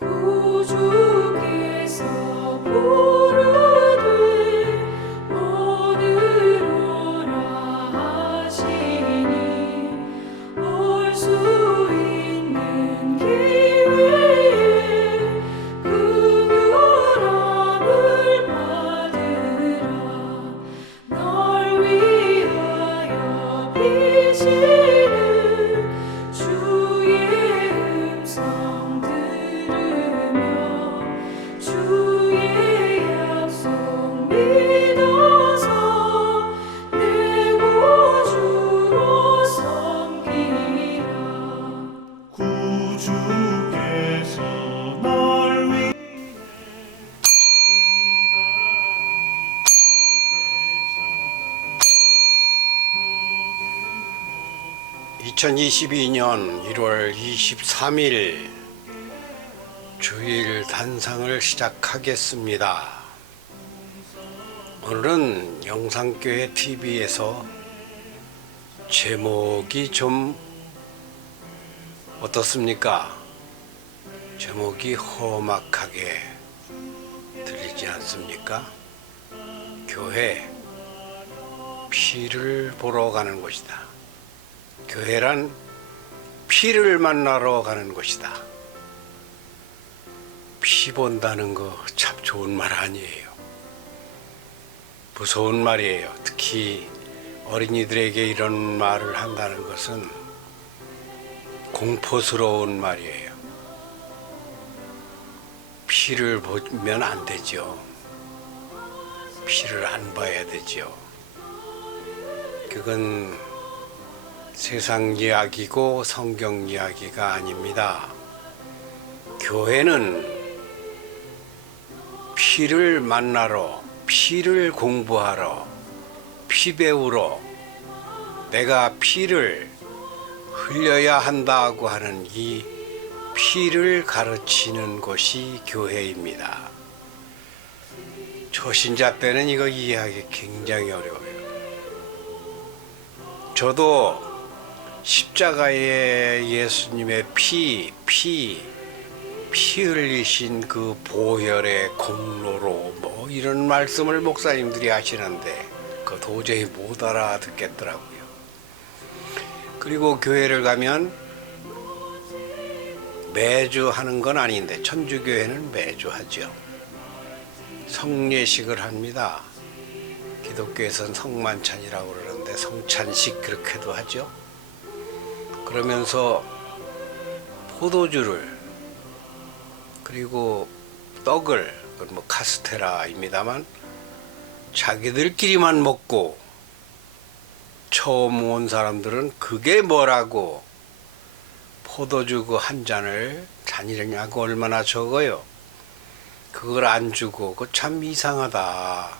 구주께서 부르되 오늘 오라 하시니 올 수 있는 기회에 긍휼함을 받으라. 널 위하여 비치는 주의 음성 들으며 주의 약속 믿어서 내 구주로 섬기라. 구주께서 널 위해 2022년 1월 23일 주일 단상을 시작하겠습니다. 오늘은 영상교회 TV에서 제목이 좀 어떻습니까? 제목이 험악하게 들리지 않습니까? 교회 피를 보러 가는 곳이다. 교회란 피를 만나러 가는 곳이다. 피 본다는 거 참 좋은 말 아니에요. 무서운 말이에요. 특히 어린이들에게 이런 말을 한다는 것은 공포스러운 말이에요. 피를 보면 안 되죠. 피를 안 봐야 되죠. 그건 세상 이야기고 성경 이야기가 아닙니다. 교회는 피를 만나러, 피를 공부하러, 피 배우러 내가 피를 흘려야 한다고 하는 이 피를 가르치는 곳이 교회입니다. 초신자 때는 이거 이해하기 굉장히 어려워요. 저도 십자가에 예수님의 피 흘리신 그 보혈의 공로로 뭐 이런 말씀을 목사님들이 하시는데 그거 도저히 못 알아듣겠더라고요. 그리고 교회를 가면 매주 하는 건 아닌데 천주교회는 매주 하죠. 성례식을 합니다. 기독교에서는 성만찬이라고 그러는데 성찬식 그렇게도 하죠. 그러면서 포도주를 그리고 떡을, 그건 뭐 카스테라입니다만 자기들끼리만 먹고 처음 온 사람들은 그게 뭐라고 포도주 그 한 잔을 잔이냐고 얼마나 적어요. 그걸 안 주고 그거 참 이상하다.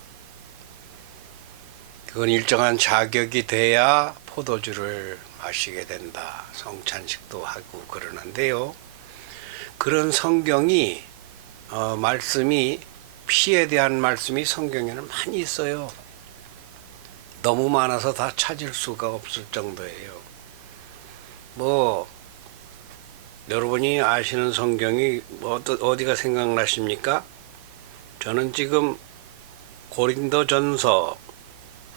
그건 일정한 자격이 돼야 포도주를 마시게 된다. 성찬식도 하고 그러는데요. 그런 성경이 말씀이 피에 대한 말씀이 성경에는 많이 있어요. 너무 많아서 다 찾을 수가 없을 정도예요. 뭐 여러분이 아시는 성경이 어디가 생각나십니까? 저는 지금 고린도전서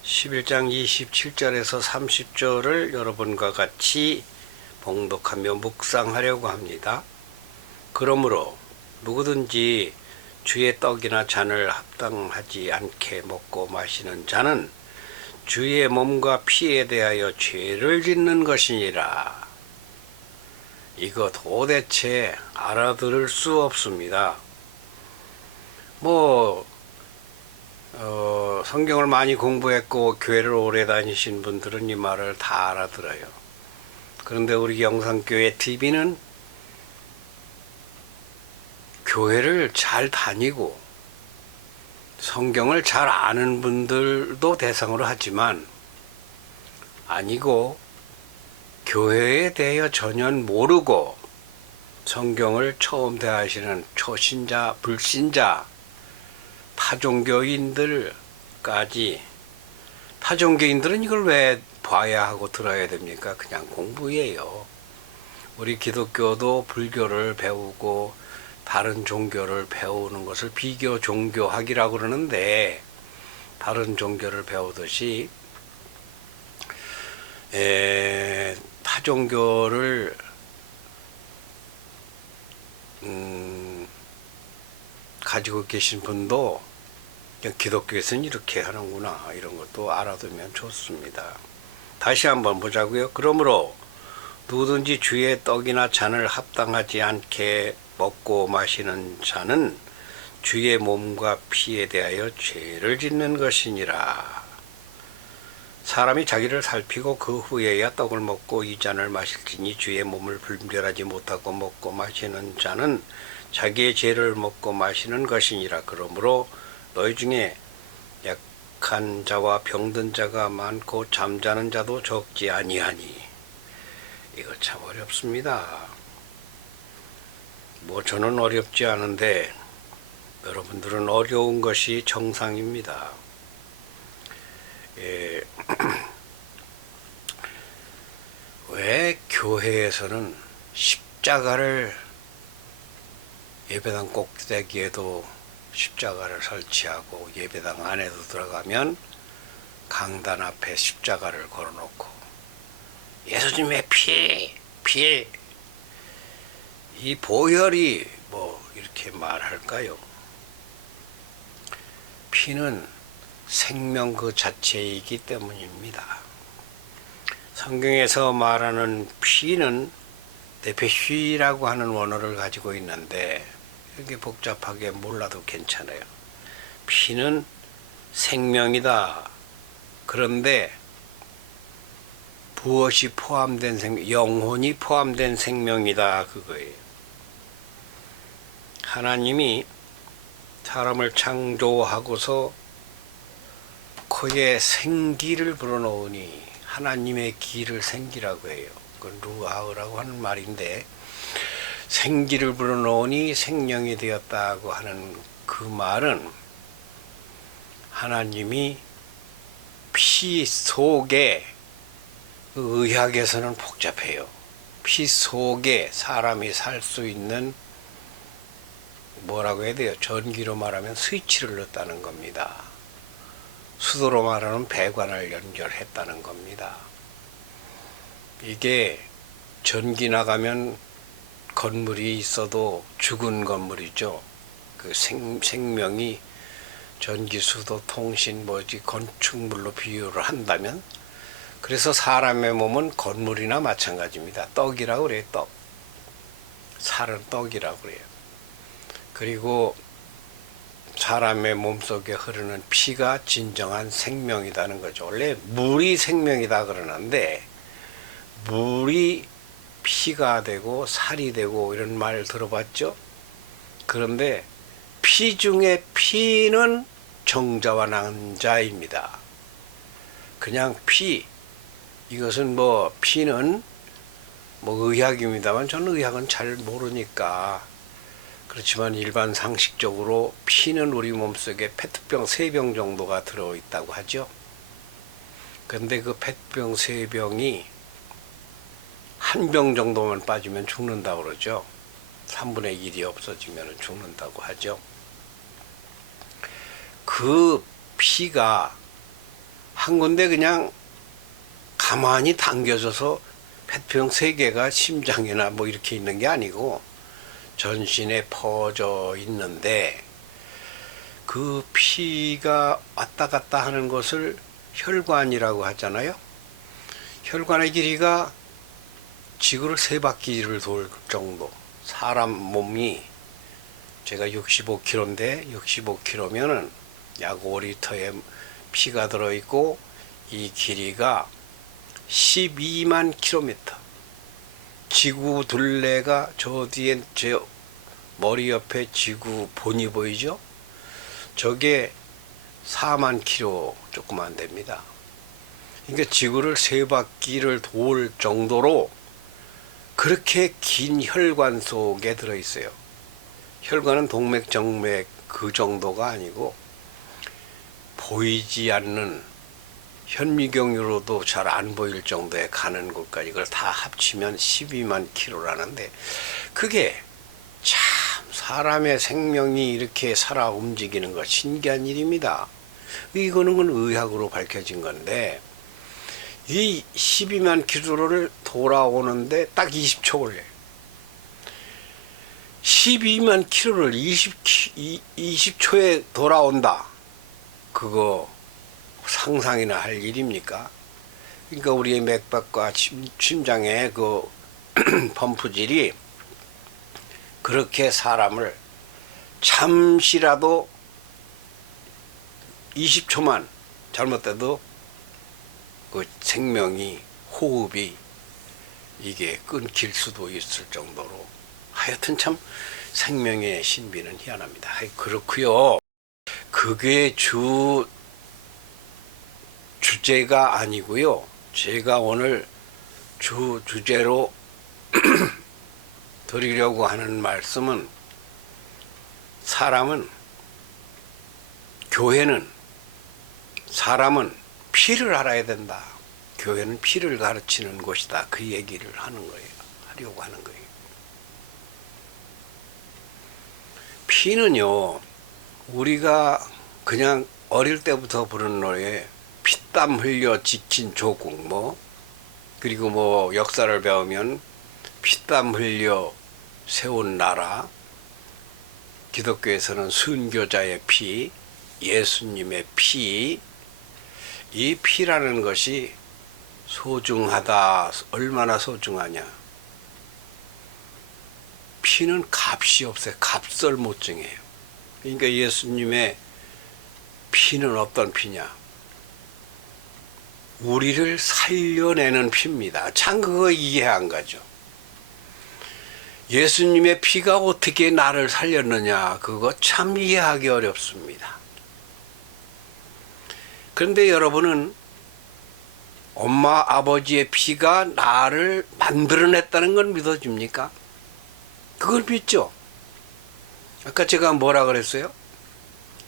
11장 27절에서 30절을 여러분과 같이 봉독하며 묵상하려고 합니다. 그러므로 누구든지 주의 떡이나 잔을 합당하지 않게 먹고 마시는 자는 주의 몸과 피에 대하여 죄를 짓는 것이니라. 이거 도대체 알아들을 수 없습니다. 성경을 많이 공부했고 교회를 오래 다니신 분들은 이 말을 다 알아들어요. 그런데 우리 영상교회 TV는 교회를 잘 다니고 성경을 잘 아는 분들도 대상으로 하지만 아니고 교회에 대하여 전혀 모르고 성경을 처음 대하시는 초신자, 불신자, 타종교인들까지, 타종교인들은 이걸 왜 봐야 하고 들어야 됩니까? 그냥 공부예요. 우리 기독교도 불교를 배우고 다른 종교를 배우는 것을 비교 종교학이라고 그러는데, 다른 종교를 배우듯이 타 종교를 가지고 계신 분도 기독교에서는 이렇게 하는구나, 이런 것도 알아두면 좋습니다. 다시 한번 보자고요. 그러므로 누구든지 주의 떡이나 잔을 합당하지 않게 먹고 마시는 자는 주의 몸과 피에 대하여 죄를 짓는 것이니라. 사람이 자기를 살피고 그 후에야 떡을 먹고 이 잔을 마실지니 주의 몸을 분별하지 못하고 먹고 마시는 자는 자기의 죄를 먹고 마시는 것이니라. 그러므로 너희 중에 약한 자와 병든 자가 많고 잠자는 자도 적지 아니하니. 이거 참 어렵습니다. 뭐 저는 어렵지 않은데 여러분들은 어려운 것이 정상입니다. 왜 교회에서는 십자가를 예배당 꼭대기에도 십자가를 설치하고 예배당 안에도 들어가면 강단 앞에 십자가를 걸어놓고 예수님의 피, 이 보혈이 뭐 이렇게 말할까요? 피는 생명 그 자체이기 때문입니다. 성경에서 말하는 피는 네페휘라고 하는 원어를 가지고 있는데 이렇게 복잡하게 몰라도 괜찮아요. 피는 생명이다. 그런데 무엇이 포함된 생명, 영혼이 포함된 생명이다, 그거예요. 하나님이 사람을 창조하고서 코에 생기를 불어넣으니 하나님의 기를 생기라고 해요. 그건 루아흐라고 하는 말인데, 생기를 불어넣으니 생명이 되었다고 하는 그 말은 하나님이 피 속에, 의학에서는 복잡해요. 피 속에 사람이 살 수 있는, 뭐라고 해야 돼요? 전기로 말하면 스위치를 넣었다는 겁니다. 수도로 말하면 배관을 연결했다는 겁니다. 이게 전기 나가면 건물이 있어도 죽은 건물이죠. 그 생명이 전기, 수도, 통신, 건축물로 비유를 한다면, 그래서 사람의 몸은 건물이나 마찬가지입니다. 떡이라고 그래요. 떡. 살은 떡이라고 그래요. 그리고 사람의 몸속에 흐르는 피가 진정한 생명이라는 거죠. 원래 물이 생명이다 그러는데, 물이 피가 되고 살이 되고 이런 말 들어봤죠? 그런데 피 중에 피는 정자와 낭자입니다. 그냥 피, 이것은 피는 의학입니다만 저는 의학은 잘 모르니까, 그렇지만 일반 상식적으로 피는 우리 몸속에 페트병 3병 정도가 들어있다고 하죠. 근데 그 페트병 3병이 1병 정도만 빠지면 죽는다고 그러죠. 3분의 1이 없어지면 죽는다고 하죠. 그 피가 한 군데 그냥 가만히 당겨져서 페트병 3개가 심장이나 이렇게 있는 게 아니고 전신에 퍼져 있는데, 그 피가 왔다 갔다 하는 것을 혈관이라고 하잖아요. 혈관의 길이가 지구를 3바퀴를 돌 정도. 사람 몸이, 제가 65kg인데 65kg면은 약 5리터의 피가 들어있고, 이 길이가 12만 킬로미터. 지구 둘레가 저 뒤에 제 머리 옆에 지구 본이 보이죠? 저게 4만 킬로 조금 안 됩니다. 그러니까 지구를 3바퀴를 돌 정도로 그렇게 긴 혈관 속에 들어있어요. 혈관은 동맥, 정맥 그 정도가 아니고 보이지 않는, 현미경으로도 잘 안 보일 정도에 가는 곳까지, 이걸 다 합치면 12만 킬로라는데, 그게 참 사람의 생명이 이렇게 살아 움직이는 것 신기한 일입니다. 이거는 의학으로 밝혀진 건데 이 12만 킬로를 돌아오는데 딱 20초 걸려요. 12만 킬로를 20초에 돌아온다. 그거 상상이나 할 일입니까? 그러니까 우리의 맥박과 심장의 그 펌프질이 그렇게 사람을 잠시라도 20초만 잘못돼도 그 생명이 호흡이 이게 끊길 수도 있을 정도로 하여튼 참 생명의 신비는 희한합니다. 그렇고요. 그게 주제가 아니고요. 제가 오늘 주제로 드리려고 하는 말씀은 사람은 피를 알아야 된다. 교회는 피를 가르치는 곳이다. 그 얘기를 하려고 하는 거예요. 피는요, 우리가 그냥 어릴 때부터 부르는 노래, 피땀 흘려 지킨 조국, 그리고 역사를 배우면 피땀 흘려 세운 나라, 기독교에서는 순교자의 피, 예수님의 피, 이 피라는 것이 소중하다. 얼마나 소중하냐. 피는 값이 없어요. 값을 못 정해요. 그러니까 예수님의 피는 어떤 피냐. 우리를 살려내는 피입니다. 참 그거 이해 안 가죠. 예수님의 피가 어떻게 나를 살렸느냐. 그거 참 이해하기 어렵습니다. 그런데 여러분은 엄마 아버지의 피가 나를 만들어냈다는 건 믿어집니까? 그걸 믿죠. 아까 제가 뭐라 그랬어요?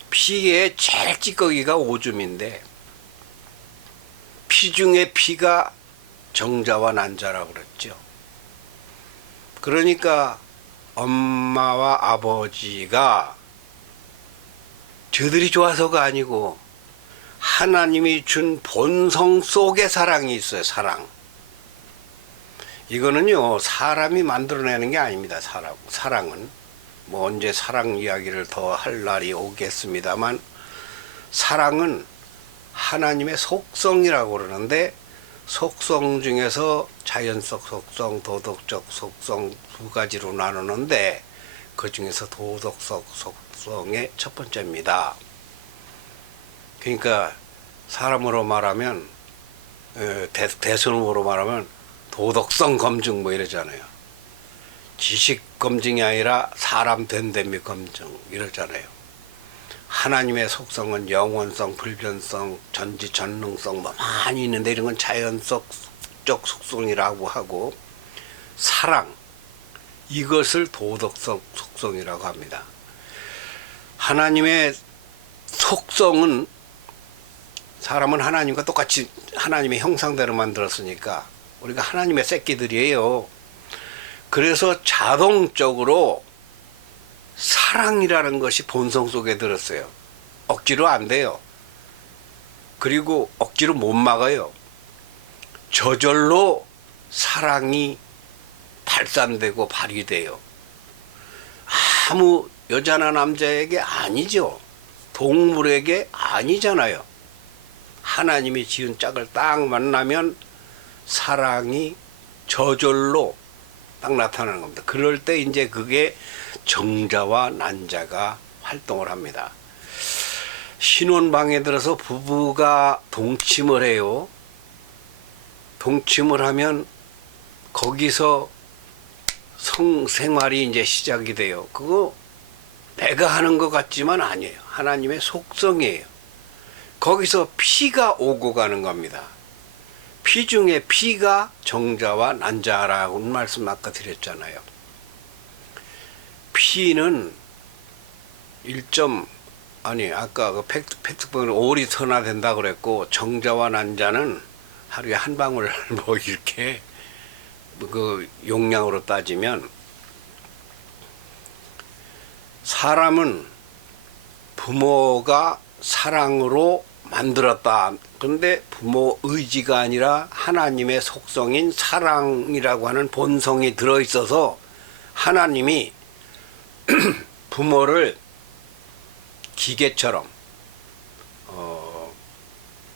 피의 제일 찌꺼기가 오줌인데 피 중에 피가 정자와 난자라고 그랬죠. 그러니까 엄마와 아버지가 저들이 좋아서가 아니고 하나님이 준 본성 속에 사랑이 있어요. 사랑. 이거는요, 사람이 만들어내는 게 아닙니다. 사랑은. 언제 사랑 이야기를 더 할 날이 오겠습니다만, 사랑은 하나님의 속성이라고 그러는데, 속성 중에서 자연적 속성, 도덕적 속성 두 가지로 나누는데, 그 중에서 도덕적 속성의 첫 번째입니다. 그러니까 사람으로 말하면, 대선으로 말하면 도덕성 검증 이러잖아요. 지식 검증이 아니라 사람 된됨이 검증 이러잖아요. 하나님의 속성은 영원성, 불변성, 전지전능성 많이 있는데 이런 건 자연적 속성이라고 하고, 사랑, 이것을 도덕성 속성이라고 합니다. 하나님의 속성은, 사람은 하나님과 똑같이 하나님의 형상대로 만들었으니까 우리가 하나님의 새끼들이에요. 그래서 자동적으로 사랑이라는 것이 본성 속에 들었어요. 억지로 안 돼요. 그리고 억지로 못 막아요. 저절로 사랑이 발산되고 발휘돼요. 아무 여자나 남자에게 아니죠. 동물에게 아니잖아요. 하나님이 지은 짝을 딱 만나면 사랑이 저절로 딱 나타나는 겁니다. 그럴 때 이제 그게 정자와 난자가 활동을 합니다. 신혼방에 들어서 부부가 동침을 해요. 동침을 하면 거기서 성생활이 이제 시작이 돼요. 그거 내가 하는 것 같지만 아니에요. 하나님의 속성이에요. 거기서 피가 오고 가는 겁니다. 피 중에 피가 정자와 난자라고 말씀 아까 드렸잖아요. 피는 아까 그 팩트본은 5리터나 된다 그랬고, 정자와 난자는 하루에 한 방울 이렇게 그 용량으로 따지면 사람은 부모가 사랑으로 만들었다. 그런데 부모 의지가 아니라 하나님의 속성인 사랑이라고 하는 본성이 들어있어서 하나님이 부모를 기계처럼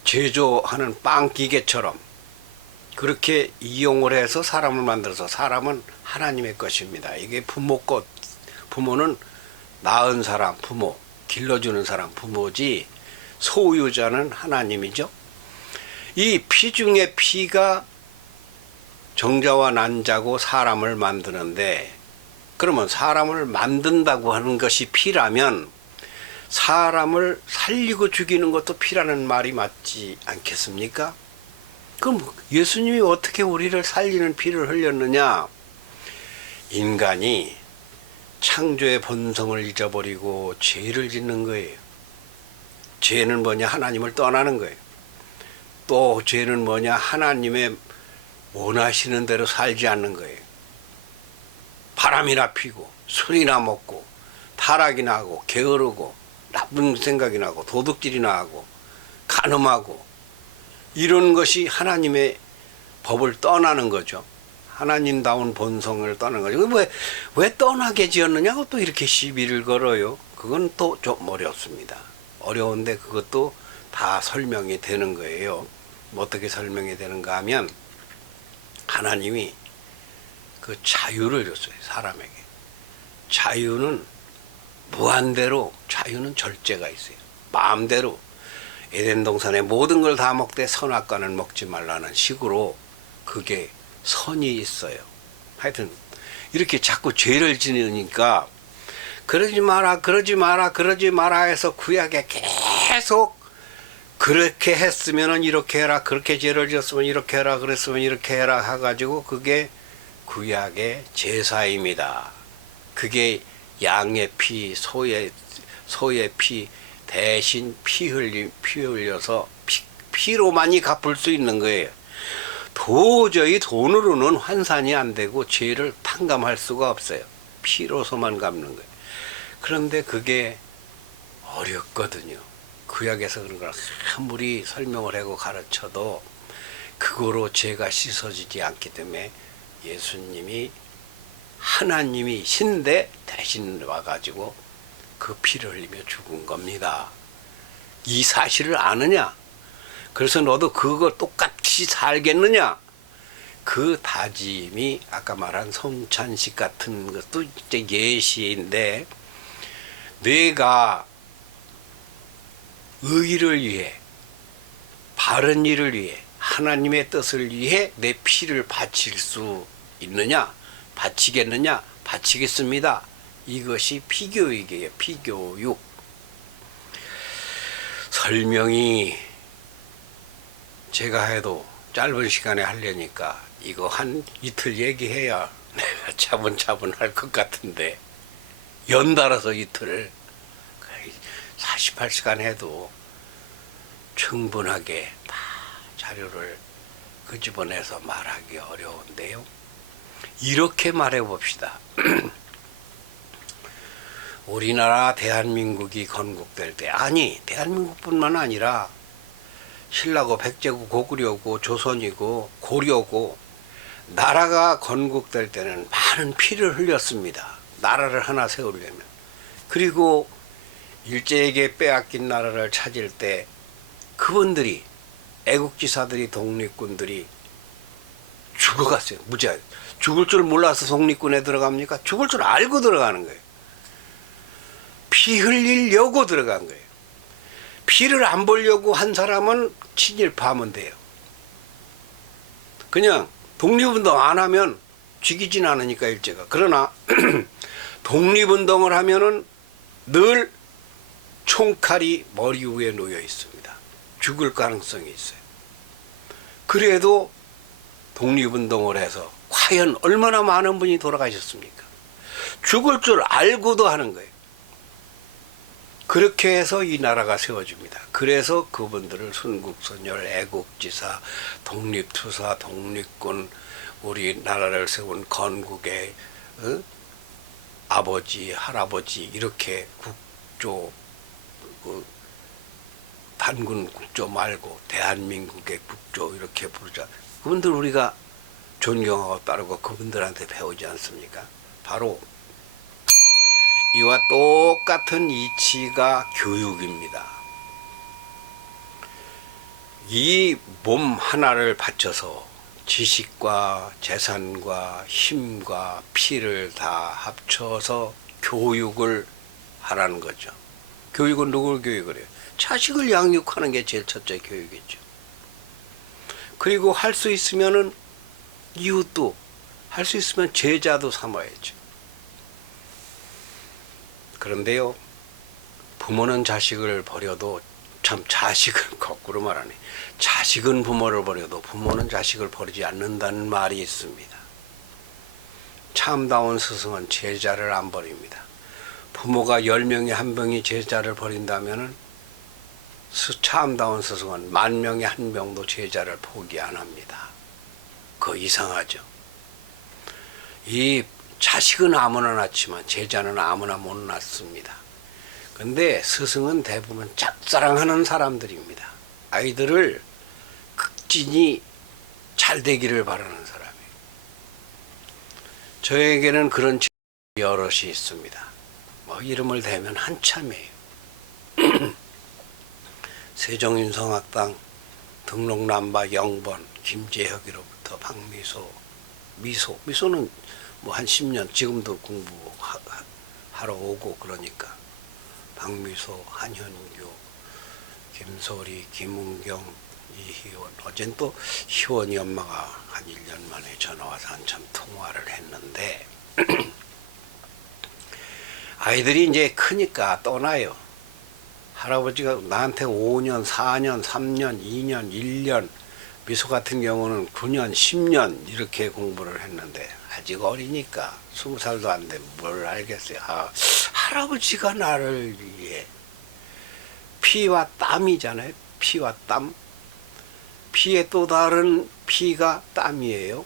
제조하는 빵 기계처럼 그렇게 이용을 해서 사람을 만들어서 사람은 하나님의 것입니다. 이게 부모 것. 부모는 낳은 사람, 부모, 길러주는 사람, 부모지 소유자는 하나님이죠. 이 피 중에 피가 정자와 난자고 사람을 만드는데, 그러면 사람을 만든다고 하는 것이 피라면 사람을 살리고 죽이는 것도 피라는 말이 맞지 않겠습니까? 그럼 예수님이 어떻게 우리를 살리는 피를 흘렸느냐? 인간이 창조의 본성을 잊어버리고 죄를 짓는 거예요. 죄는 뭐냐? 하나님을 떠나는 거예요. 또 죄는 뭐냐? 하나님의 원하시는 대로 살지 않는 거예요. 바람이나 피고 술이나 먹고 타락이나 하고 게으르고 나쁜 생각이 나고 도둑질이나 하고 간음하고 이런 것이 하나님의 법을 떠나는 거죠. 하나님다운 본성을 떠나는 거죠. 왜 떠나게 지었느냐고 또 이렇게 시비를 걸어요. 그건 또 좀 어렵습니다. 어려운데 그것도 다 설명이 되는 거예요. 어떻게 설명이 되는가 하면 하나님이 그 자유를 줬어요. 사람에게. 자유는 무한대로, 자유는 절제가 있어요. 마음대로 에덴 동산의 모든 걸 다 먹되 선악과는 먹지 말라는 식으로 그게 선이 있어요. 하여튼 이렇게 자꾸 죄를 지으니까 그러지 마라 그러지 마라 그러지 마라 해서 구약에 계속 그렇게 했으면 이렇게 해라, 그렇게 죄를 지었으면 이렇게 해라, 그랬으면 이렇게 해라 해가지고 그게 구약의 제사입니다. 그게 양의 피, 소의 피 대신 피 흘려서 피로만이 갚을 수 있는 거예요. 도저히 돈으로는 환산이 안 되고 죄를 탕감할 수가 없어요. 피로서만 갚는 거예요. 그런데 그게 어렵거든요. 구약에서 그런 걸 아무리 설명을 하고 가르쳐도 그거로 죄가 씻어지지 않기 때문에 예수님이 하나님이 신데 대신 와가지고 그 피를 흘리며 죽은 겁니다. 이 사실을 아느냐? 그래서 너도 그거 똑같이 살겠느냐? 그 다짐이 아까 말한 성찬식 같은 것도 이제 예시인데, 내가 의를 위해, 바른 일을 위해, 하나님의 뜻을 위해 내 피를 바칠 수 있느냐? 바치겠느냐? 바치겠습니다. 이것이 피교육이에요. 피교육. 설명이 제가 해도 짧은 시간에 하려니까 이거 한 이틀 얘기해야 내가 차분차분 할 것 같은데 연달아서 이틀을 48시간 해도 충분하게 다 자료를 끄집어내서 말하기 어려운데요. 이렇게 말해 봅시다. 우리나라 대한민국이 건국될 때, 아니 대한민국뿐만 아니라 신라고 백제고 고구려고 조선이고 고려고 나라가 건국될 때는 많은 피를 흘렸습니다. 나라를 하나 세우려면. 그리고 일제에게 빼앗긴 나라를 찾을 때 그분들이, 애국지사들이, 독립군들이 죽어갔어요. 무지하게. 죽을 줄 몰라서 독립군에 들어갑니까? 죽을 줄 알고 들어가는 거예요. 피 흘리려고 들어간 거예요. 피를 안 보려고 한 사람은 친일파하면 돼요. 그냥 독립운동 안 하면 죽이진 않으니까 일제가. 그러나 독립운동을 하면은 늘 총칼이 머리 위에 놓여 있습니다. 죽을 가능성이 있어요. 그래도 독립운동을 해서 과연 얼마나 많은 분이 돌아가셨습니까? 죽을 줄 알고도 하는 거예요. 그렇게 해서 이 나라가 세워집니다. 그래서 그분들을 순국선열, 애국지사, 독립투사, 독립군, 우리나라를 세운 건국의 아버지, 할아버지 이렇게 국조, 단군 국조 말고 대한민국의 국조 이렇게 부르자. 그분들 우리가 존경하고 따르고 그분들한테 배우지 않습니까? 바로 이와 똑같은 이치가 교육입니다. 이 몸 하나를 바쳐서 지식과 재산과 힘과 피를 다 합쳐서 교육을 하라는 거죠. 교육은 누굴 교육을 해요? 자식을 양육하는 게 제일 첫째 교육이죠. 그리고 할 수 있으면은 이웃도, 할 수 있으면 제자도 삼아야죠. 그런데요, 부모는 자식을 버려도, 참 자식을 거꾸로 말하네. 자식은 부모를 버려도 부모는 자식을 버리지 않는다는 말이 있습니다. 참다운 스승은 제자를 안 버립니다. 부모가 10명에 1명이 제자를 버린다면은 참다운 스승은 10,000명에 1명도 제자를 포기 안 합니다. 그거 이상하죠. 이 자식은 아무나 낳지만 제자는 아무나 못 낳습니다. 근데 스승은 대부분 짝사랑하는 사람들입니다. 아이들을 극진히 잘 되기를 바라는 사람이에요. 저에게는 그런 여럿이 있습니다. 뭐 이름을 대면 한참이에요. 세종인성학당 등록 남바 0번 김재혁이로부터 박미소, 미소는 뭐 한 10년 지금도 공부하러 오고 그러니까 박미소, 한현규, 김소리, 김은경, 이희원. 어젠 또 희원이 엄마가 한 1년 만에 전화와서 한참 통화를 했는데 아이들이 이제 크니까 떠나요. 할아버지가 나한테 5년, 4년, 3년, 2년, 1년, 미소 같은 경우는 9년, 10년 이렇게 공부를 했는데 아직 어리니까 20살도 안 돼 뭘 알겠어요. 할아버지가 나를 위해 피와 땀이잖아요. 피와 땀. 피의 또 다른 피가 땀이에요.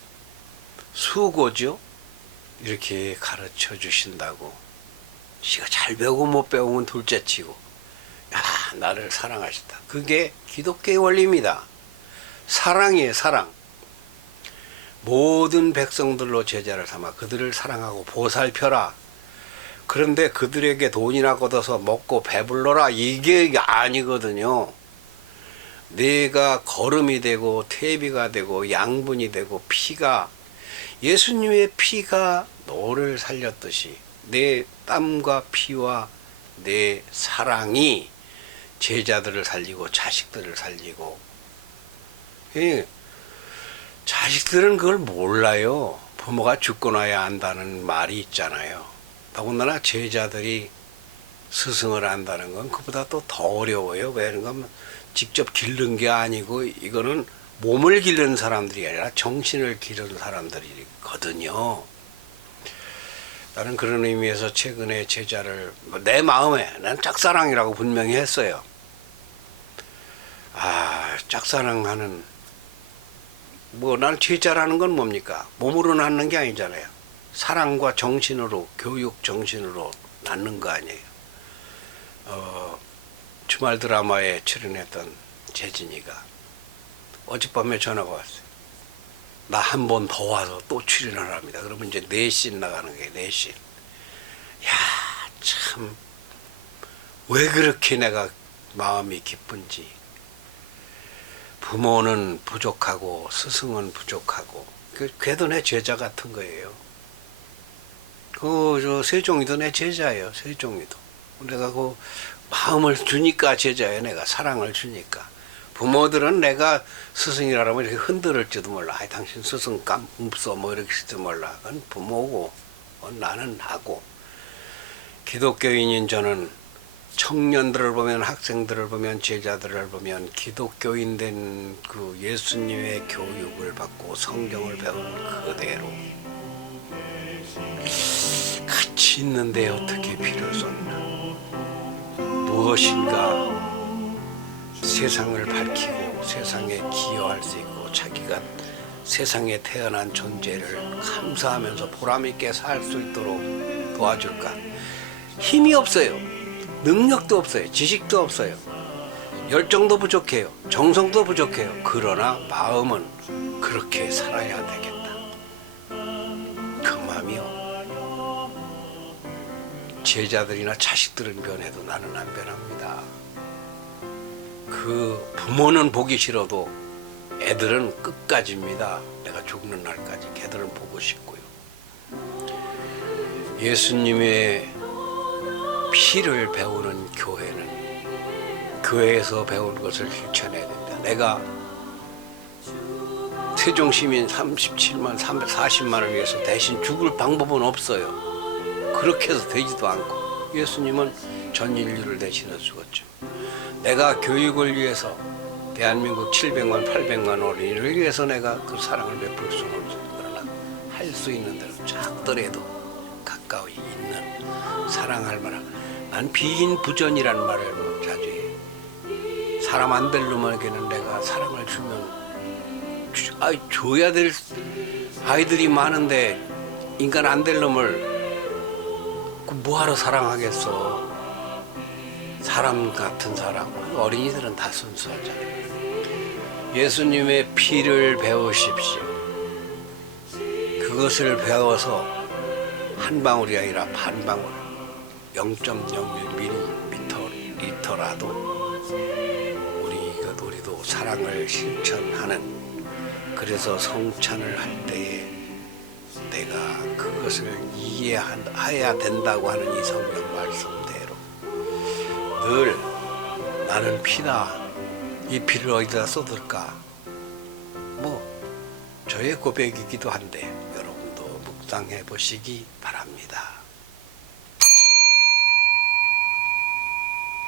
수고죠. 이렇게 가르쳐 주신다고. 지가 잘 배우고 못 배우면 둘째치고 나를 사랑하셨다. 그게 기독교의 원리입니다. 사랑이에요. 사랑. 모든 백성들로 제자를 삼아 그들을 사랑하고 보살펴라. 그런데 그들에게 돈이나 걷어서 먹고 배불러라 이게 아니거든요. 내가 거름이 되고 퇴비가 되고 양분이 되고 피가, 예수님의 피가 너를 살렸듯이 내 땀과 피와 내 사랑이 제자들을 살리고 자식들을 살리고. 자식들은 그걸 몰라요. 부모가 죽고 나야 안다는 말이 있잖아요. 더군다나 제자들이 스승을 안다는 건 그보다 또 더 어려워요. 왜냐하면 직접 기른 게 아니고 이거는 몸을 기른 사람들이 아니라 정신을 기른 사람들이거든요. 나는 그런 의미에서 최근에 제자를 내 마음에 난 짝사랑이라고 분명히 했어요. 짝사랑하는 난 제자라는 건 뭡니까? 몸으로 낳는 게 아니잖아요. 사랑과 정신으로, 교육 정신으로 낳는 거 아니에요. 주말 드라마에 출연했던 재진이가 어젯밤에 전화가 왔어요. 나 한 번 더 와서 또 출연을 합니다. 그러면 이제 4씬 나가는 거예요. 4씬. 참 왜 그렇게 내가 마음이 기쁜지. 부모는 부족하고 스승은 부족하고 걔도 내 제자 같은 거예요. 세종이도 내 제자예요. 세종이도. 내가 그 마음을 주니까 제자예요. 내가 사랑을 주니까. 부모들은 내가 스승이라면 이렇게 흔들을지도 몰라. 당신 스승 깜없어 뭐 이렇게 할지도 몰라. 그건 부모고 나는 나고. 기독교인인 저는 청년들을 보면, 학생들을 보면, 제자들을 보면 기독교인 된 그 예수님의 교육을 받고 성경을 배운 그대로 같이 있는데 어떻게 피를 쏟나. 무엇인가 세상을 밝히고 세상에 기여할 수 있고 자기가 세상에 태어난 존재를 감사하면서 보람 있게 살 수 있도록 도와줄까? 힘이 없어요. 능력도 없어요. 지식도 없어요. 열정도 부족해요. 정성도 부족해요. 그러나 마음은 그렇게 살아야 되겠다. 그 마음이요. 제자들이나 자식들은 변해도 나는 안 변합니다. 그 부모는 보기 싫어도 애들은 끝까지입니다. 내가 죽는 날까지 걔들은 보고 싶고요. 예수님의 피를 배우는 교회는 교회에서 배운 것을 실천해야 된다. 내가 세종시민 37만 340만을 위해서 대신 죽을 방법은 없어요. 그렇게 해서 되지도 않고 예수님은 전 인류를 대신해 죽었죠. 내가 교육을 위해서 대한민국 700만 800만 어린이를 위해서 내가 그 사랑을 베풀 수는 없어요. 그러나 할 수 있는 대로 작더라도 가까이 있는 사랑할 만한, 난 비인부전이라는 말을 자주 해요. 사람 안 될 놈에게는 내가 사랑을 주면 줘야 될 아이들이 많은데 인간 안 될 놈을 뭐하러 사랑하겠어. 사람 같은 사람, 어린이들은 다 순수하잖아요. 예수님의 피를 배우십시오. 그것을 배워서 한 방울이 아니라 반 방울, 0.01ml라도 우리도 사랑을 실천하는, 그래서 성찬을 할 때에 내가 그것을 이해해야 된다고 하는 이 성경 말씀대로 늘 나는 피다. 이 피를 어디다 쏟을까? 저의 고백이기도 한데 여러분도 묵상해 보시기 바랍니다.